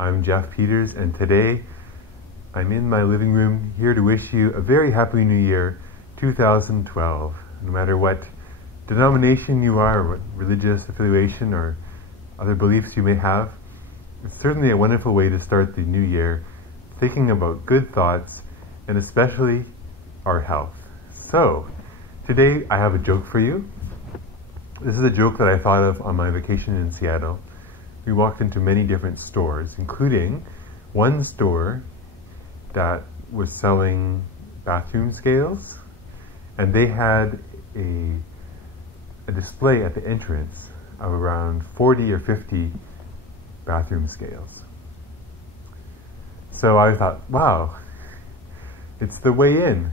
I'm Jeff Peters, and today I'm in my living room here to wish you a very happy new year, 2012. No matter what denomination you are, or what religious affiliation or other beliefs you may have, it's certainly a wonderful way to start the new year, thinking about good thoughts, and especially our health. So, today I have a joke for you. This is a joke that I thought of on my vacation in Seattle. We walked into many different stores, including one store that was selling bathroom scales, and they had a display at the entrance of around 40 or 50 bathroom scales. So I thought, wow, it's the way in.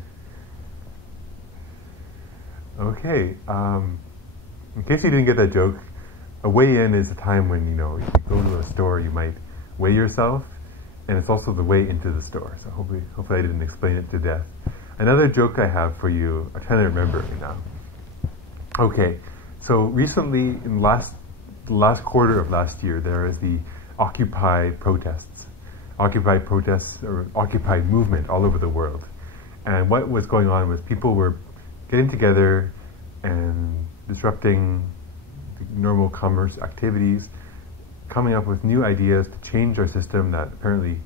Okay, in case you didn't get that joke, a weigh-in is a time when, you go to a store, you might weigh yourself, and it's also the way into the store. So hopefully I didn't explain it to death. Another joke I have for you, I'm trying to remember it now. Okay, so recently, in the last quarter of last year, there is the Occupy protests. Occupy protests, or Occupy movement all over the world. And what was going on was people were getting together and disrupting the normal commerce activities, coming up with new ideas to change our system that apparently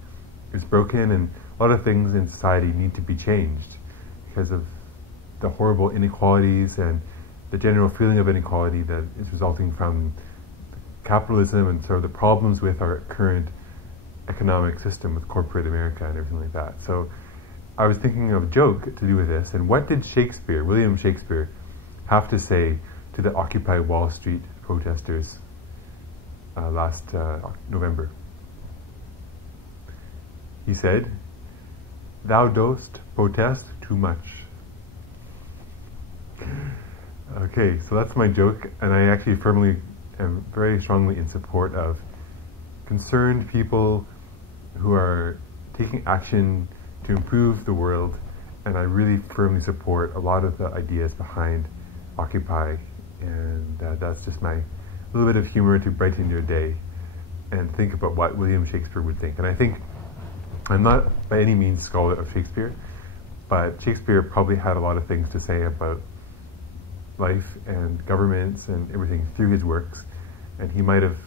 is broken, and a lot of things in society need to be changed because of the horrible inequalities and the general feeling of inequality that is resulting from capitalism and sort of the problems with our current economic system with corporate America and everything like that. So I was thinking of a joke to do with this, and what did William Shakespeare, have to say to the Occupy Wall Street protesters last November? He said, "Thou dost protest too much." Okay, so that's my joke, and I actually firmly am very strongly in support of concerned people who are taking action to improve the world, and I really firmly support a lot of the ideas behind Occupy, and that's just my little bit of humor to brighten your day and think about what William Shakespeare would think. And I think, I'm not by any means a scholar of Shakespeare, but Shakespeare probably had a lot of things to say about life and governments and everything through his works, and he might have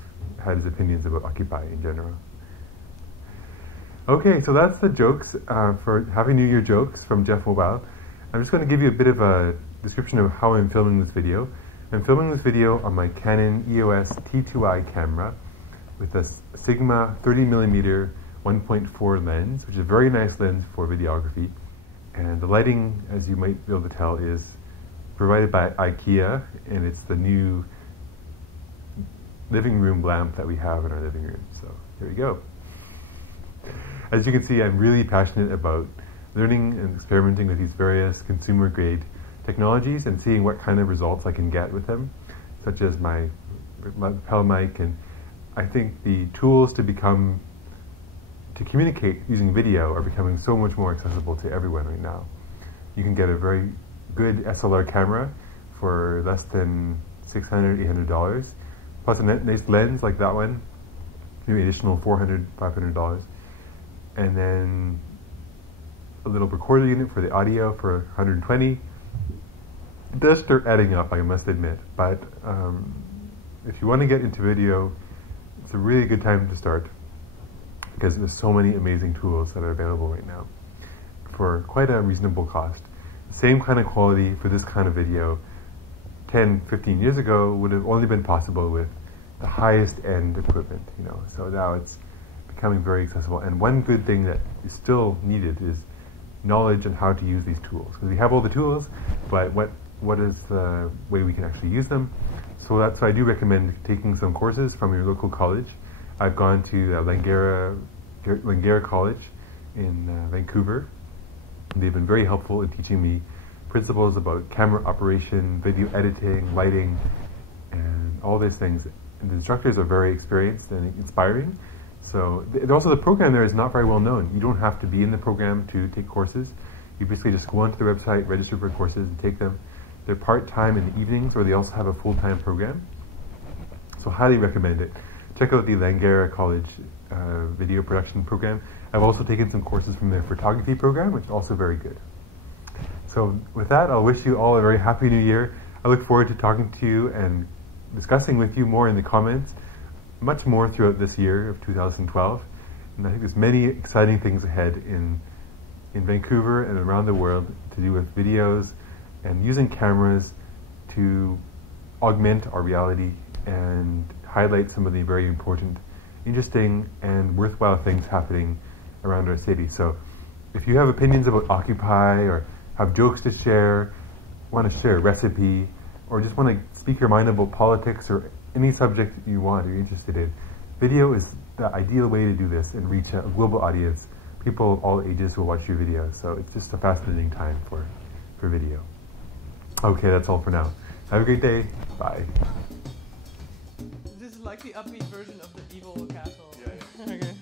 had his opinions about Occupy in general. Okay, so that's the jokes for Happy New Year jokes from Geoffmobile. I'm just going to give you a bit of a description of how I'm filming this video. I'm filming this video on my Canon EOS T2i camera with a Sigma 30mm 1.4 lens, which is a very nice lens for videography. And the lighting, as you might be able to tell, is provided by IKEA, and it's the new living room lamp that we have in our living room. So here we go. As you can see, I'm really passionate about learning and experimenting with these various consumer-grade technologies and seeing what kind of results I can get with them, such as my lapel mic. And I think the tools to communicate using video are becoming so much more accessible to everyone right now. You can get a very good SLR camera for less than $600, $800, plus a nice lens like that one, maybe additional $400, $500, and then a little recorder unit for the audio for $120. It does start adding up, I must admit, but if you want to get into video, it's a really good time to start because there's so many amazing tools that are available right now for quite a reasonable cost. The same kind of quality for this kind of video 10, 15 years ago would have only been possible with the highest end equipment, so now it's becoming very accessible. And one good thing that is still needed is knowledge on how to use these tools, because we have all the tools, but what is the way we can actually use them? So that's why I do recommend taking some courses from your local college. I've gone to Langara College in Vancouver. They've been very helpful in teaching me principles about camera operation, video editing, lighting, and all these things. And the instructors are very experienced and inspiring. So also the program there is not very well known. You don't have to be in the program to take courses. You basically just go onto the website, register for courses, and take them. They're part-time in the evenings, or they also have a full-time program. So highly recommend it. Check out the Langara College video production program. I've also taken some courses from their photography program, which is also very good. So with that, I'll wish you all a very happy new year. I look forward to talking to you and discussing with you more in the comments, much more throughout this year of 2012. And I think there's many exciting things ahead in Vancouver and around the world to do with videos and using cameras to augment our reality and highlight some of the very important, interesting, and worthwhile things happening around our city. So if you have opinions about Occupy, or have jokes to share, want to share a recipe, or just want to speak your mind about politics or any subject you want or you're interested in, video is the ideal way to do this and reach a global audience. People of all ages will watch your videos, so it's just a fascinating time for video. Okay, that's all for now. Have a great day. Bye. This is like the upbeat version of the evil castle. Yeah. Okay.